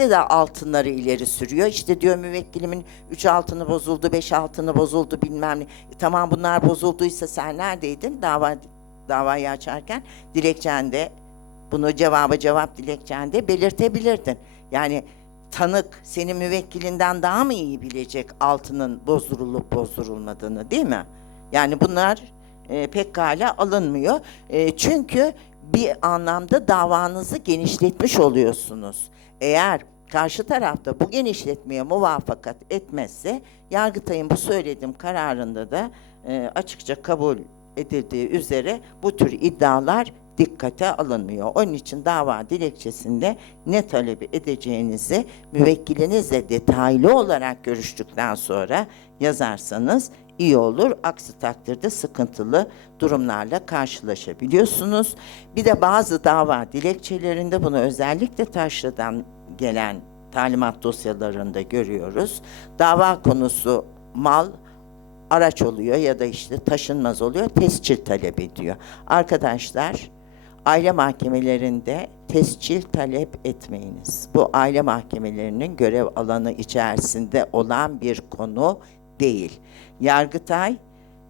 de altınları ileri sürüyor. İşte diyor müvekkilimin 3 altını bozuldu, 5 altını bozuldu bilmem ne. E, tamam bunlar bozulduysa sen neredeydin dava davayı açarken? Dilekçende bunu cevaba cevap dilekçende belirtebilirdin. Yani tanık senin müvekkilinden daha mı iyi bilecek altının bozdurulup bozdurulmadığını değil mi? Yani bunlar e, pek kale alınmıyor. E, çünkü bir anlamda davanızı genişletmiş oluyorsunuz. Eğer karşı tarafta bu genişletmeye muvaffakat etmezse Yargıtay'ın bu söylediğim kararında da e, açıkça kabul edildiği üzere bu tür iddialar dikkate alınmıyor. Onun için dava dilekçesinde ne talebi edeceğinizi müvekkilinizle detaylı olarak görüştükten sonra yazarsanız iyi olur. Aksi takdirde sıkıntılı durumlarla karşılaşabiliyorsunuz. Bir de bazı dava dilekçelerinde bunu özellikle taşradan gelen talimat dosyalarında görüyoruz. Dava konusu mal, araç oluyor ya da işte taşınmaz oluyor, tescil talep ediyor. Arkadaşlar, aile mahkemelerinde tescil talep etmeyiniz. Bu aile mahkemelerinin görev alanı içerisinde olan bir konu değil. Yargıtay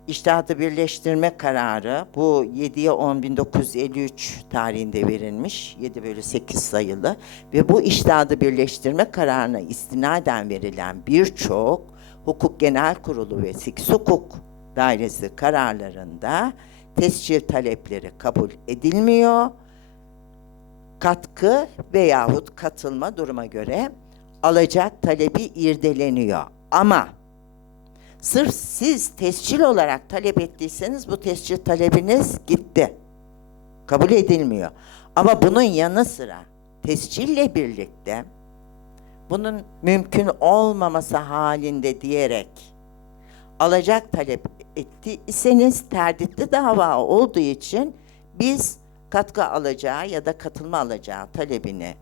İştahatı birleştirme kararı bu 7'ye 10 1953 tarihinde verilmiş 7 bölü 8 sayılı ve bu iştahatı birleştirme kararına istinaden verilen birçok hukuk genel kurulu ve 8 hukuk dairesi kararlarında tescil talepleri kabul edilmiyor. Katkı veyahut katılma duruma göre alacak talebi irdeleniyor. Ama Sırf siz tescil olarak talep ettiyseniz bu tescil talebiniz gitti. Kabul edilmiyor. Ama bunun yanı sıra tescille birlikte bunun mümkün olmaması halinde diyerek alacak talep ettiyseniz terditli dava olduğu için biz katkı alacağı ya da katılma alacağı talebini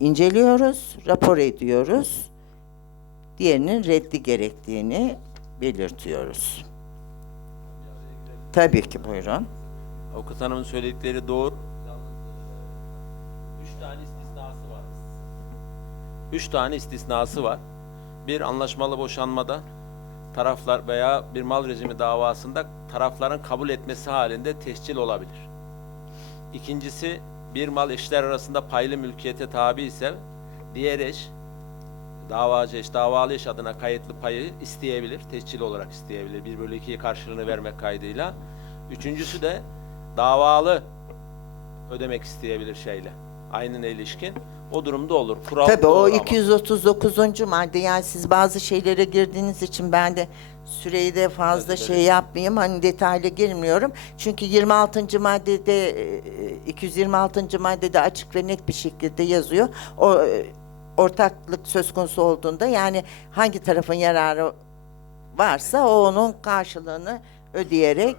inceliyoruz, rapor ediyoruz. Diğerinin reddi gerektiğini belirtiyoruz. Tabii ki buyurun. Avukat hanımın söyledikleri doğru. Üç tane istisnası var. Üç tane istisnası var. Bir anlaşmalı boşanmada taraflar veya bir mal rejimi davasında tarafların kabul etmesi halinde tescil olabilir. İkincisi bir mal eşler arasında paylı mülkiyete tabi ise diğer eş davacı eş, davalı eş adına kayıtlı payı isteyebilir, tescil olarak isteyebilir. 1 bölü 2'yi karşılığını vermek kaydıyla. Üçüncüsü de davalı ödemek isteyebilir şeyle. Aynına ilişkin. O durumda olur. Kural Tabii o ama. 239. madde yani siz bazı şeylere girdiğiniz için ben de süreyi de fazla Evet, şey evet. yapmayayım. Hani detaylı girmiyorum. Çünkü 26. maddede e, 226. maddede açık ve net bir şekilde yazıyor. O e, ortaklık söz konusu olduğunda yani hangi tarafın yararı varsa o onun karşılığını ödeyerek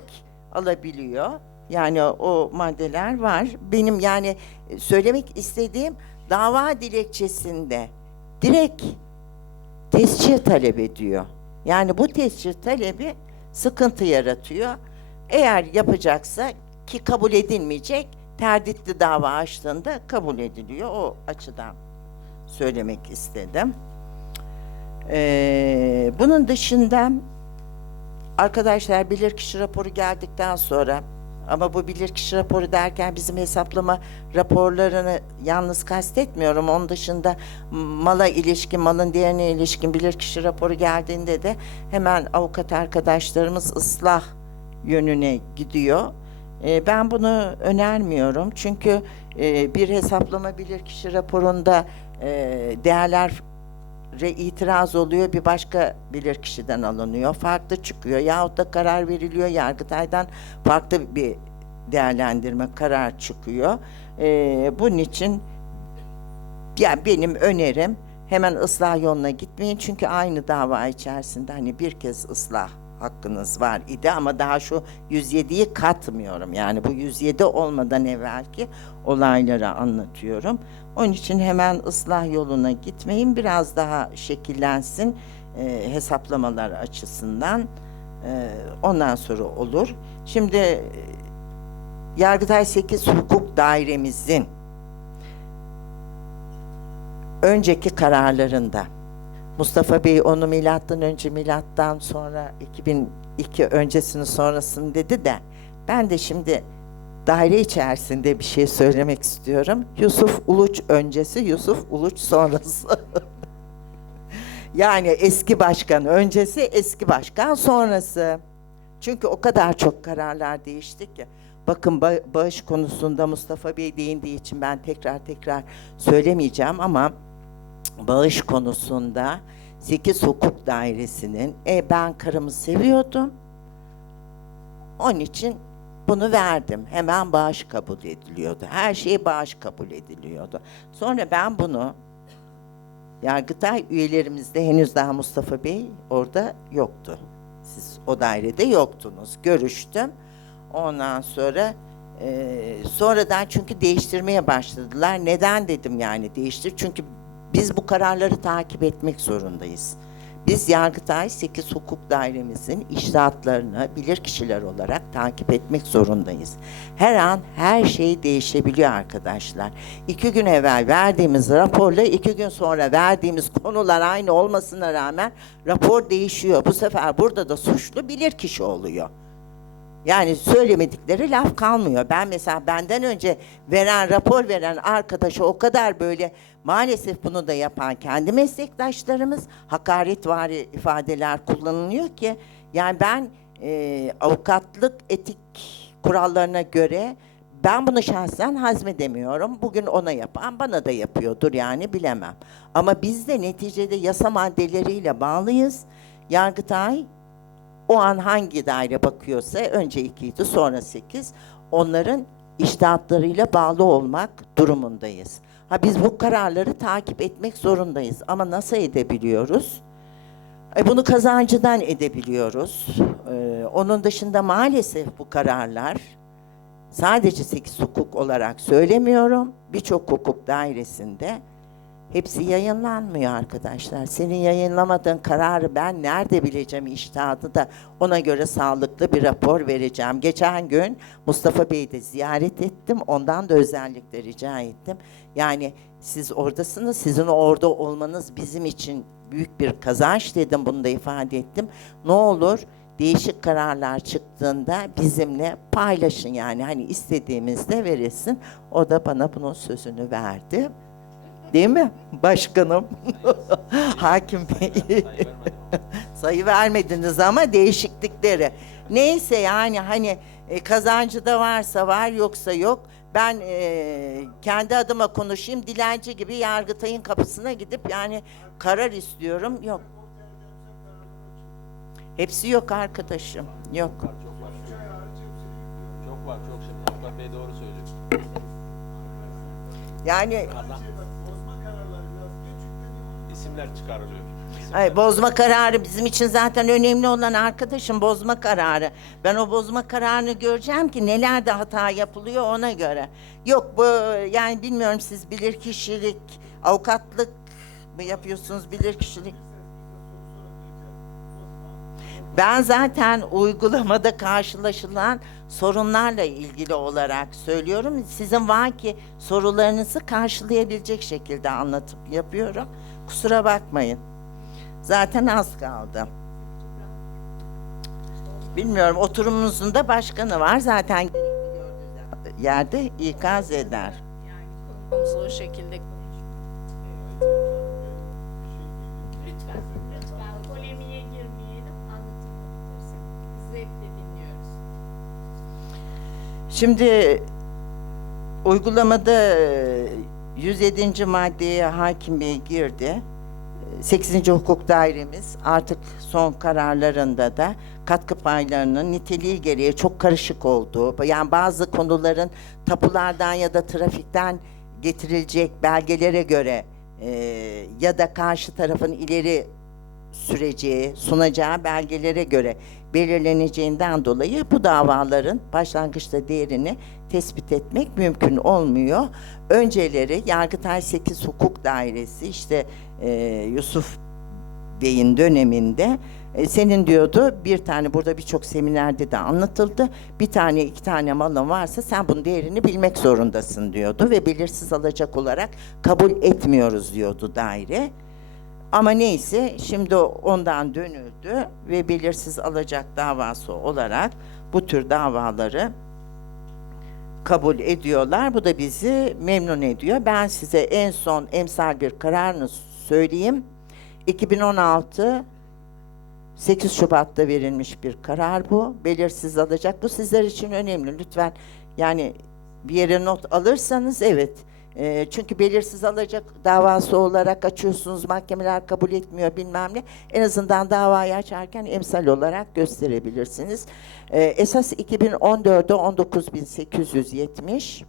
alabiliyor. Yani o maddeler var. Benim yani söylemek istediğim dava dilekçesinde direkt tescil talep ediyor. Yani bu tescil talebi sıkıntı yaratıyor. Eğer yapacaksa ki kabul edilmeyecek terditli dava açtığında kabul ediliyor. O açıdan söylemek istedim. Ee, bunun dışında arkadaşlar bilirkişi raporu geldikten sonra ama bu bilirkişi raporu derken bizim hesaplama raporlarını yalnız kastetmiyorum. Onun dışında mala ilişkin, malın diğerine ilişkin bilirkişi raporu geldiğinde de hemen avukat arkadaşlarımız ıslah yönüne gidiyor. Ee, ben bunu önermiyorum. Çünkü e, bir hesaplama bilirkişi raporunda e, değerler re itiraz oluyor bir başka bilirkişiden alınıyor. Farklı çıkıyor yahut da karar veriliyor Yargıtay'dan farklı bir değerlendirme karar çıkıyor. Ee, bunun için yani benim önerim hemen ıslah yoluna gitmeyin çünkü aynı dava içerisinde hani bir kez ıslah hakkınız var idi ama daha şu 107'yi katmıyorum. Yani bu 107 olmadan evvelki olayları anlatıyorum. Onun için hemen ıslah yoluna gitmeyin. Biraz daha şekillensin e, hesaplamalar açısından. E, ondan sonra olur. Şimdi e, Yargıtay 8 Hukuk Dairemizin önceki kararlarında Mustafa Bey onu milattan önce milattan sonra 2002 öncesini sonrasını dedi de ben de şimdi daire içerisinde bir şey söylemek istiyorum. Yusuf Uluç öncesi, Yusuf Uluç sonrası. yani eski başkan öncesi, eski başkan sonrası. Çünkü o kadar çok kararlar değişti ki. Bakın ba- bağış konusunda Mustafa Bey değindiği için ben tekrar tekrar söylemeyeceğim ama bağış konusunda 8 hukuk dairesinin e ben karımı seviyordum. Onun için bunu verdim. Hemen bağış kabul ediliyordu. Her şey bağış kabul ediliyordu. Sonra ben bunu Yargıtay üyelerimizde henüz daha Mustafa Bey orada yoktu. Siz o dairede yoktunuz. Görüştüm. Ondan sonra e, sonradan çünkü değiştirmeye başladılar. Neden dedim yani değiştir? Çünkü biz bu kararları takip etmek zorundayız. Biz Yargıtay 8 Hukuk Dairemizin iştahatlarını bilirkişiler olarak takip etmek zorundayız. Her an her şey değişebiliyor arkadaşlar. İki gün evvel verdiğimiz raporla iki gün sonra verdiğimiz konular aynı olmasına rağmen rapor değişiyor. Bu sefer burada da suçlu bilirkişi oluyor. Yani söylemedikleri laf kalmıyor. Ben mesela benden önce veren, rapor veren arkadaşa o kadar böyle maalesef bunu da yapan kendi meslektaşlarımız hakaretvari ifadeler kullanılıyor ki yani ben e, avukatlık etik kurallarına göre ben bunu şahsen hazmedemiyorum. Bugün ona yapan bana da yapıyordur yani bilemem. Ama biz de neticede yasa maddeleriyle bağlıyız. Yargıtay o an hangi daire bakıyorsa önce ikiydi sonra sekiz onların iştahatlarıyla bağlı olmak durumundayız. Ha biz bu kararları takip etmek zorundayız ama nasıl edebiliyoruz? E, bunu kazancıdan edebiliyoruz. Ee, onun dışında maalesef bu kararlar sadece 8 hukuk olarak söylemiyorum. Birçok hukuk dairesinde hepsi yayınlanmıyor arkadaşlar. Senin yayınlamadığın kararı ben nerede bileceğim iştahatı da ona göre sağlıklı bir rapor vereceğim. Geçen gün Mustafa Bey'i de ziyaret ettim. Ondan da özellikle rica ettim. Yani siz oradasınız. Sizin orada olmanız bizim için büyük bir kazanç dedim. Bunu da ifade ettim. Ne olur değişik kararlar çıktığında bizimle paylaşın yani hani istediğimizde verilsin. O da bana bunun sözünü verdi. Değil mi başkanım? Hakim Bey. Sayı vermediniz ama değişiklikleri. Neyse yani hani e, kazancı da varsa var yoksa yok. Ben e, kendi adıma konuşayım. Dilenci gibi Yargıtay'ın kapısına gidip yani karar istiyorum. Yok. Hepsi yok arkadaşım. Yok. Çok var. Çok var. Çok şimdi. Mustafa Bey doğru söylüyor. Yani İsimler çıkarılıyor. İsimler- Ay, bozma kararı bizim için zaten önemli olan arkadaşım bozma kararı. Ben o bozma kararını göreceğim ki nelerde hata yapılıyor ona göre. Yok bu yani bilmiyorum siz bilir kişilik, avukatlık mı yapıyorsunuz bilir kişilik? Ben zaten uygulamada karşılaşılan sorunlarla ilgili olarak söylüyorum. Sizin var ki sorularınızı karşılayabilecek şekilde anlatıp yapıyorum. Kusura bakmayın. Zaten az kaldı. Bilmiyorum oturumumuzun da başkanı var. Zaten yerde ikaz eder. konumuzu o şekilde Lütfen, lütfen polemiğe girmeyelim, anlatımı bitirsin. Biz zevkle dinliyoruz. Şimdi uygulamada 107. maddeye hakim bey girdi. 8. hukuk dairemiz artık son kararlarında da katkı paylarının niteliği gereği çok karışık olduğu, yani bazı konuların tapulardan ya da trafikten getirilecek belgelere göre e, ya da karşı tarafın ileri süreceği, sunacağı belgelere göre belirleneceğinden dolayı bu davaların başlangıçta değerini tespit etmek mümkün olmuyor. Önceleri Yargıtay 8 Hukuk Dairesi işte e, Yusuf Bey'in döneminde e, senin diyordu bir tane burada birçok seminerde de anlatıldı. Bir tane iki tane malın varsa sen bunun değerini bilmek zorundasın diyordu ve belirsiz alacak olarak kabul etmiyoruz diyordu daire. Ama neyse şimdi ondan dönüldü ve belirsiz alacak davası olarak bu tür davaları kabul ediyorlar. Bu da bizi memnun ediyor. Ben size en son emsal bir kararını söyleyeyim. 2016 8 Şubat'ta verilmiş bir karar bu. Belirsiz alacak. Bu sizler için önemli. Lütfen yani bir yere not alırsanız evet. Ee, çünkü belirsiz alacak davası olarak açıyorsunuz. Mahkemeler kabul etmiyor bilmem ne. En azından davayı açarken emsal olarak gösterebilirsiniz. Ee, esas 2014'de 19.870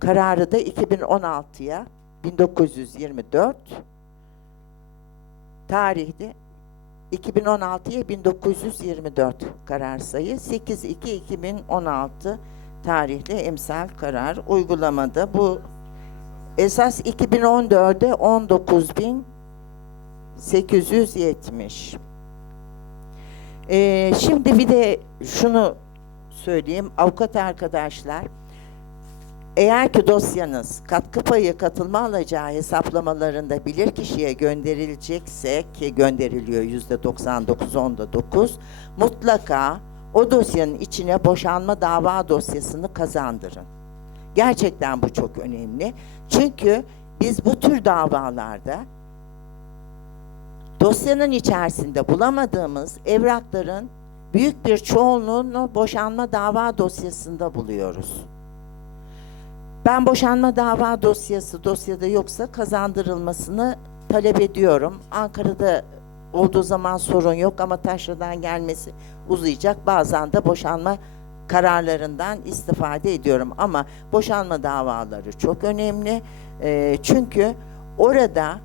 kararı da 2016'ya 1924 tarihte 2016'ya 1924 karar sayı 8-2-2016 tarihli emsal karar uygulamada. Bu esas 2014'de 19.870 Ee, şimdi bir de şunu söyleyeyim. Avukat arkadaşlar eğer ki dosyanız katkı payı katılma alacağı hesaplamalarında bilir kişiye gönderilecekse ki gönderiliyor yüzde 99.9 mutlaka o dosyanın içine boşanma dava dosyasını kazandırın. Gerçekten bu çok önemli. Çünkü biz bu tür davalarda dosyanın içerisinde bulamadığımız evrakların büyük bir çoğunluğunu boşanma dava dosyasında buluyoruz. Ben boşanma dava dosyası dosyada yoksa kazandırılmasını talep ediyorum. Ankara'da olduğu zaman sorun yok ama taşradan gelmesi uzayacak. Bazen de boşanma kararlarından istifade ediyorum ama boşanma davaları çok önemli. Ee, çünkü orada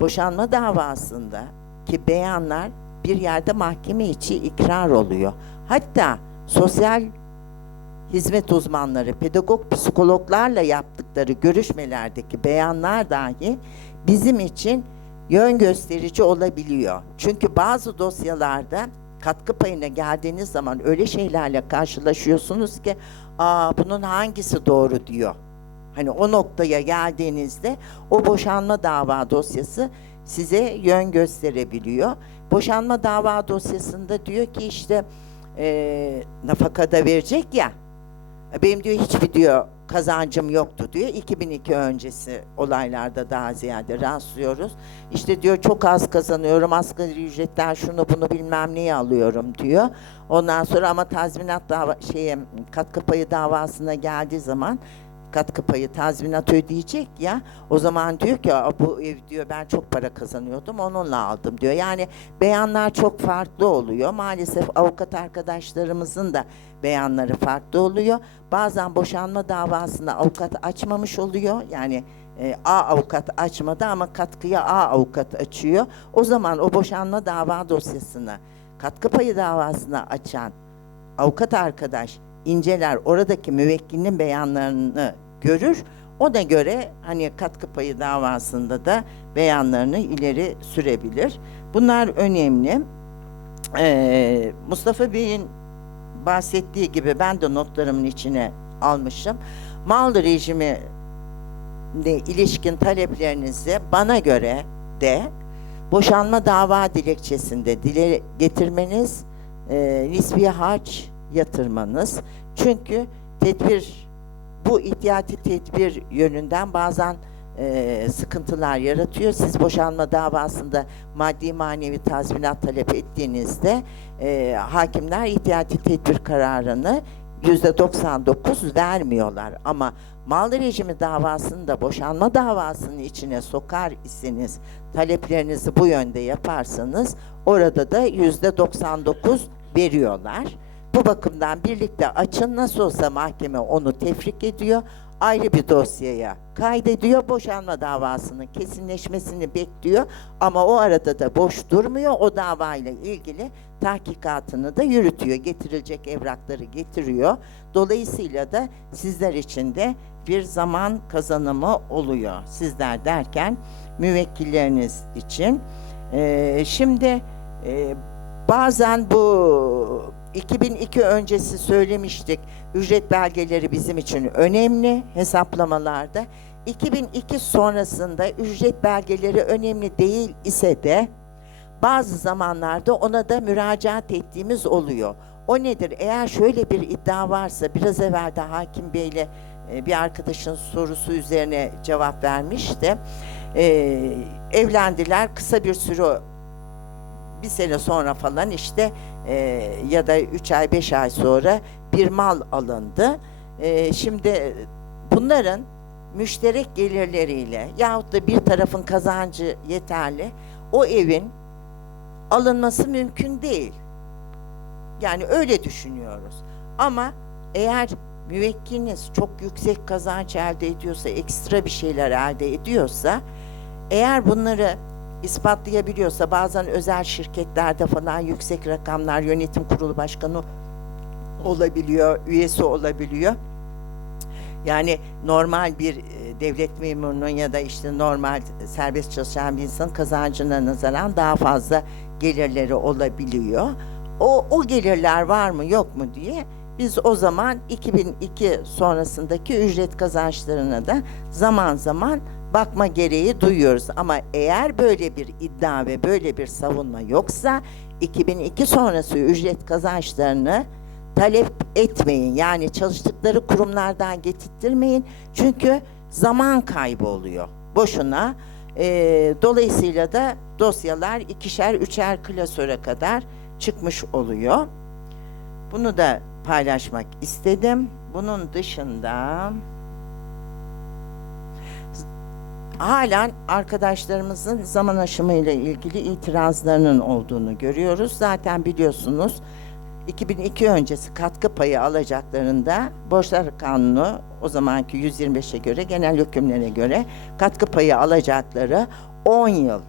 boşanma davasında ki beyanlar bir yerde mahkeme içi ikrar oluyor. Hatta sosyal hizmet uzmanları, pedagog psikologlarla yaptıkları görüşmelerdeki beyanlar dahi bizim için yön gösterici olabiliyor. Çünkü bazı dosyalarda katkı payına geldiğiniz zaman öyle şeylerle karşılaşıyorsunuz ki Aa, bunun hangisi doğru diyor. Hani o noktaya geldiğinizde o boşanma dava dosyası size yön gösterebiliyor. Boşanma dava dosyasında diyor ki işte eee nafaka da verecek ya benim diyor hiçbir diyor kazancım yoktu diyor. 2002 öncesi olaylarda daha ziyade rastlıyoruz. İşte diyor çok az kazanıyorum. Asgari ücretten şunu bunu bilmem neyi alıyorum diyor. Ondan sonra ama tazminat dava şeye katkı payı davasına geldiği zaman katkı payı tazminat ödeyecek ya o zaman diyor ki "Aa, bu ev diyor ben çok para kazanıyordum onunla aldım diyor. Yani beyanlar çok farklı oluyor. Maalesef avukat arkadaşlarımızın da beyanları farklı oluyor. Bazen boşanma davasında avukat açmamış oluyor. Yani e, A avukat açmadı ama katkıya A avukat açıyor. O zaman o boşanma dava dosyasını katkı payı davasına açan avukat arkadaş inceler oradaki müvekkilin beyanlarını görür. Ona göre hani katkı payı davasında da beyanlarını ileri sürebilir. Bunlar önemli. Ee, Mustafa Bey'in bahsettiği gibi ben de notlarımın içine almışım. Mal rejimi ile ilişkin taleplerinizi bana göre de boşanma dava dilekçesinde dile getirmeniz, e, nisbi harç yatırmanız. Çünkü tedbir, bu ihtiyati tedbir yönünden bazen e, sıkıntılar yaratıyor. Siz boşanma davasında maddi manevi tazminat talep ettiğinizde e, hakimler ihtiyati tedbir kararını yüzde 99 vermiyorlar. Ama mal rejimi davasını da boşanma davasının içine sokar iseniz taleplerinizi bu yönde yaparsanız orada da yüzde 99 veriyorlar. Bu bakımdan birlikte açın nasıl olsa mahkeme onu tefrik ediyor. Ayrı bir dosyaya kaydediyor. Boşanma davasının kesinleşmesini bekliyor. Ama o arada da boş durmuyor. O davayla ilgili tahkikatını da yürütüyor. Getirilecek evrakları getiriyor. Dolayısıyla da sizler için de bir zaman kazanımı oluyor. Sizler derken müvekkilleriniz için. Ee, şimdi e, bazen bu 2002 öncesi söylemiştik. Ücret belgeleri bizim için önemli hesaplamalarda. 2002 sonrasında ücret belgeleri önemli değil ise de bazı zamanlarda ona da müracaat ettiğimiz oluyor. O nedir? Eğer şöyle bir iddia varsa biraz evvel de Hakim Bey'le e, bir arkadaşın sorusu üzerine cevap vermişti. E, evlendiler kısa bir süre bir sene sonra falan işte e, ya da üç ay beş ay sonra bir mal alındı. E, şimdi bunların müşterek gelirleriyle yahut da bir tarafın kazancı yeterli o evin alınması mümkün değil. Yani öyle düşünüyoruz. Ama eğer müvekkiliniz çok yüksek kazanç elde ediyorsa, ekstra bir şeyler elde ediyorsa, eğer bunları ispatlayabiliyorsa bazen özel şirketlerde falan yüksek rakamlar yönetim kurulu başkanı olabiliyor, üyesi olabiliyor. Yani normal bir e, devlet memurunun ya da işte normal serbest çalışan bir insanın kazancına nazaran daha fazla gelirleri olabiliyor. O, o gelirler var mı yok mu diye biz o zaman 2002 sonrasındaki ücret kazançlarına da zaman zaman bakma gereği duyuyoruz. Ama eğer böyle bir iddia ve böyle bir savunma yoksa 2002 sonrası ücret kazançlarını talep etmeyin. Yani çalıştıkları kurumlardan getirttirmeyin. Çünkü zaman kaybı oluyor. Boşuna. Ee, dolayısıyla da dosyalar ikişer, üçer klasöre kadar çıkmış oluyor. Bunu da paylaşmak istedim. Bunun dışında halen arkadaşlarımızın zaman aşımıyla ilgili itirazlarının olduğunu görüyoruz. Zaten biliyorsunuz 2002 öncesi katkı payı alacaklarında Borçlar Kanunu o zamanki 125'e göre genel hükümlere göre katkı payı alacakları 10 yıl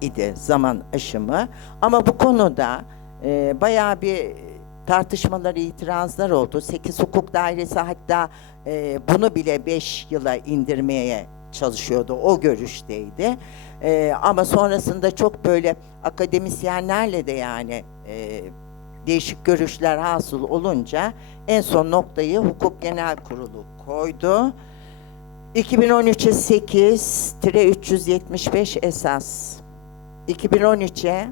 idi zaman aşımı. Ama bu konuda e, bayağı bir tartışmalar, itirazlar oldu. 8 hukuk dairesi hatta e, bunu bile 5 yıla indirmeye çalışıyordu. O görüşteydi. E, ama sonrasında çok böyle akademisyenlerle de yani e, değişik görüşler hasıl olunca en son noktayı Hukuk Genel Kurulu koydu. 2013'e 8-375 esas. 2013'e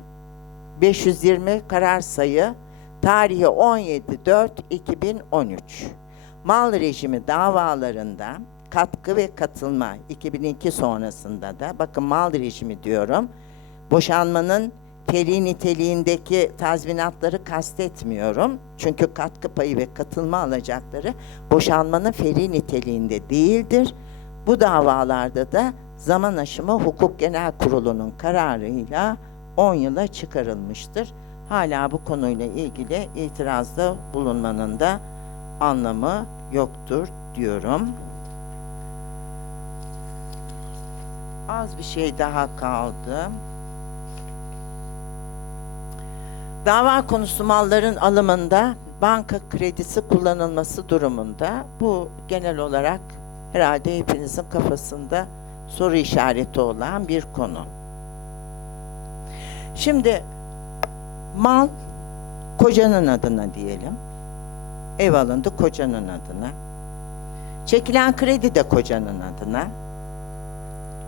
520 karar sayı. Tarihi 17-4-2013. Mal rejimi davalarında katkı ve katılma 2002 sonrasında da bakın mal rejimi diyorum. Boşanmanın teli niteliğindeki tazminatları kastetmiyorum. Çünkü katkı payı ve katılma alacakları boşanmanın feri niteliğinde değildir. Bu davalarda da zaman aşımı Hukuk Genel Kurulu'nun kararıyla 10 yıla çıkarılmıştır. Hala bu konuyla ilgili itirazda bulunmanın da anlamı yoktur diyorum. Az bir şey daha kaldı. Dava konusu malların alımında banka kredisi kullanılması durumunda bu genel olarak herhalde hepinizin kafasında soru işareti olan bir konu. Şimdi mal kocanın adına diyelim. Ev alındı kocanın adına. Çekilen kredi de kocanın adına.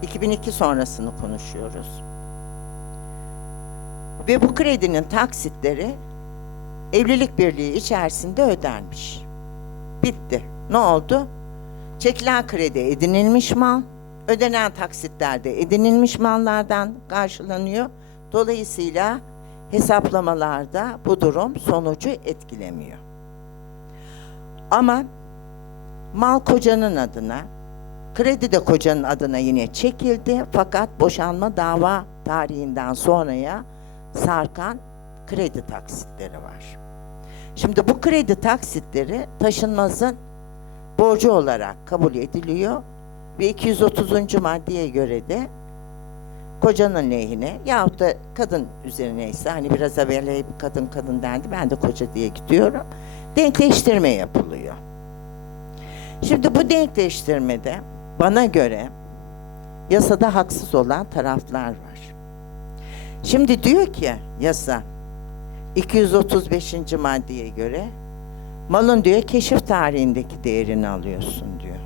2002 sonrasını konuşuyoruz. Ve bu kredinin taksitleri evlilik birliği içerisinde ödenmiş. Bitti. Ne oldu? Çekilen kredi edinilmiş mal, ödenen taksitler de edinilmiş mallardan karşılanıyor. Dolayısıyla hesaplamalarda bu durum sonucu etkilemiyor. Ama mal kocanın adına, kredi de kocanın adına yine çekildi fakat boşanma dava tarihinden sonraya sarkan kredi taksitleri var. Şimdi bu kredi taksitleri taşınmazın borcu olarak kabul ediliyor ve 230. maddeye göre de kocanın lehine yahut da kadın üzerine ise hani biraz evvel hep kadın kadın dendi ben de koca diye gidiyorum. Denkleştirme yapılıyor. Şimdi bu denkleştirmede bana göre yasada haksız olan taraflar var. Şimdi diyor ki yasa 235. maddeye göre malın diyor keşif tarihindeki değerini alıyorsun diyor.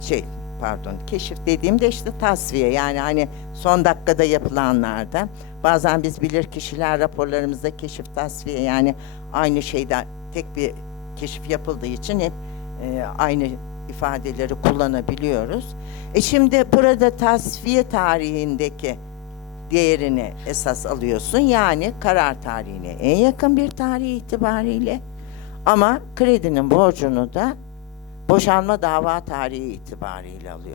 Şey pardon keşif dediğimde işte tasfiye yani hani son dakikada yapılanlarda bazen biz bilir kişiler raporlarımızda keşif tasfiye yani aynı şeyden tek bir keşif yapıldığı için hep e, aynı ifadeleri kullanabiliyoruz. E şimdi burada tasfiye tarihindeki değerini esas alıyorsun. Yani karar tarihine en yakın bir tarih itibariyle ama kredinin borcunu da boşanma dava tarihi itibariyle alıyor.